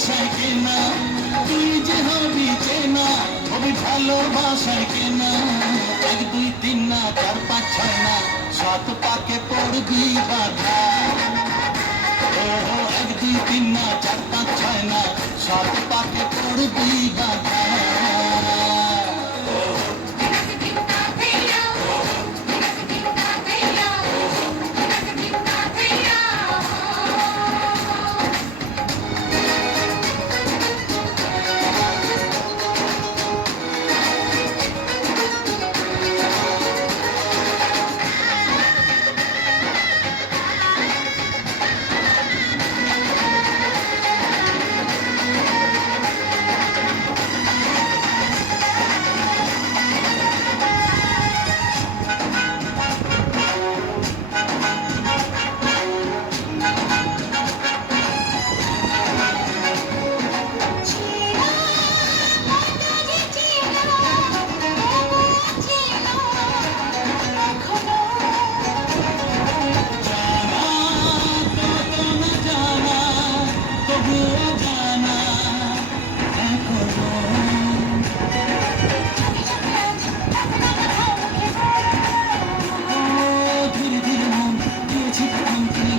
ভালোবাসায় কেনা, তুই যে হবি চেনা, হবি ভালোবাসায় কেনা। 1 2 3 না 4 5 6 না, 7 পাকে পড়বি বাধা। ও 1 2 3 না 4 5 6 না, 7 পাকে পড়বি বাধা।